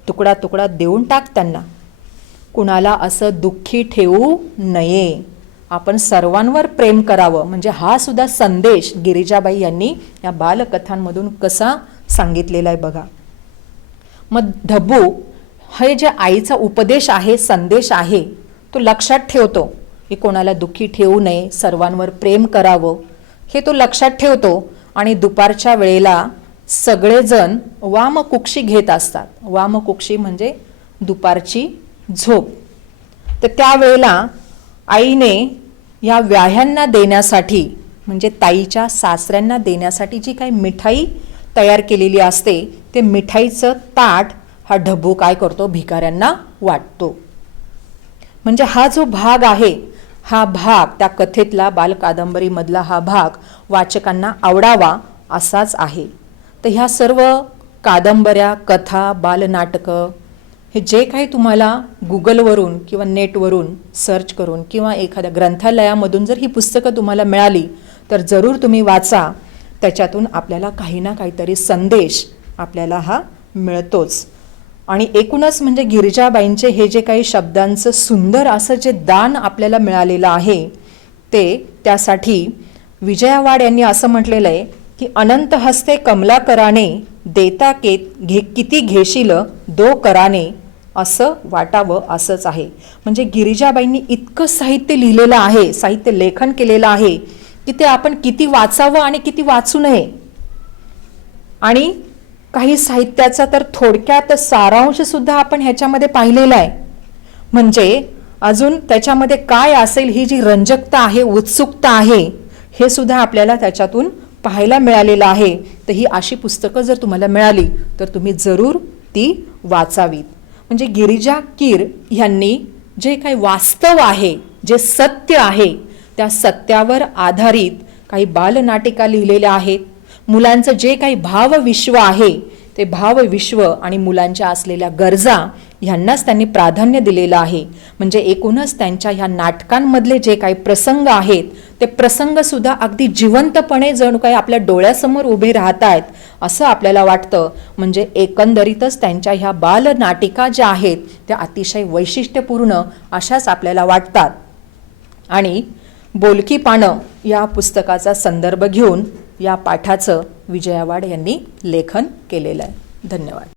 तुकडा तुकडा देऊन टाक त्यांना, कुणाला असं दुःखी ठेवू नये, आपण सर्वांवर प्रेम करावं. म्हणजे हा सुद्धा संदेश गिरिजाबाई यांनी या बालकथांमधून कसा सांगितलेला आहे बघा. मग ढब्बू हे जे आईचा उपदेश आहे, संदेश आहे, तो लक्षात ठेवतो की कोणाला दुःखी ठेवू नये, सर्वांवर प्रेम करावं, हे तो लक्षात ठेवतो. आणि दुपारच्या वेळेला सगळेजण वामकुक्षी घेत असतात. वामकुक्षी म्हणजे दुपारची झोप. तर त्यावेळेला आईने या व्याह्यांना देण्यासाठी, म्हणजे ताईच्या सासऱ्यांना देण्यासाठी जी काही मिठाई तयार केलेली असते, ते मिठाईचं ताट हा ढब्बू काय करतो, भिकाऱ्यांना वाटतो. म्हणजे हा जो भाग आहे, हा भाग त्या कथेतला, बालकादंबरीमधला हा भाग वाचकांना आवडावा असाच आहे. तर ह्या सर्व कादंबऱ्या, कथा, बालनाटकं, हे जे काही तुम्हाला गुगलवरून किंवा नेटवरून सर्च करून किंवा एखाद्या ग्रंथालयामधून जर ही पुस्तकं तुम्हाला मिळाली तर जरूर तुम्ही वाचा. त्याच्यातून आपल्याला काही ना काहीतरी संदेश आपल्याला हा मिळतोच. आणि एकूणच म्हणजे गिरिजाबाईंचे हे जे काही शब्दांचं सुंदर असं जे दान आपल्याला मिळालेलं आहे, ते त्यासाठी विजया वाड यांनी असं म्हटलेलं आहे की अनंत हस्ते कमला कराने, देता किती घेशील दो कराने, असं वाटावं असंच आहे. म्हणजे गिरिजाबाईंनी इतकं साहित्य लिहिलेलं आहे, साहित्य लेखन केलेलं आहे की ते आपण किती वाचावं आणि किती वाचू नये. आणि काही साहित्याचा तर थोडक्यात सारांश सुद्धा आपण ह्याच्यामध्ये पाहिलेला आहे. म्हणजे अजून त्याच्यामध्ये काय असेल ही जी रंजकता आहे, उत्सुकता आहे, हे सुद्धा आपल्याला त्याच्यातून पाहायला मिळालेलं आहे. तर ही अशी पुस्तकं जर तुम्हाला मिळाली तर तुम्ही जरूर ती वाचावीत. म्हणजे गिरिजा कीर यांनी जे काही वास्तव आहे, जे सत्य आहे, त्या सत्यावर आधारित काही बालनाटिका लिहिलेल्या आहेत. मुलांचं जे काही भावविश्व आहे ते भावविश्व आणि मुलांच्या असलेल्या गरजा ह्यांनाच त्यांनी प्राधान्य दिलेलं आहे. म्हणजे एकूणच त्यांच्या ह्या नाटकांमधले जे काही प्रसंग आहेत ते प्रसंगसुद्धा अगदी जिवंतपणे जणू काही आपल्या डोळ्यासमोर उभे राहत आहेत असं आपल्याला वाटतं. म्हणजे एकंदरीतच त्यांच्या ह्या बालनाटिका ज्या आहेत त्या अतिशय वैशिष्ट्यपूर्ण अशाच आपल्याला वाटतात. आणि बोलकी पानं या पुस्तकाचा संदर्भ घेऊन या पाठाचं विजया वाड यांनी लेखन केलेलं आहे. धन्यवाद.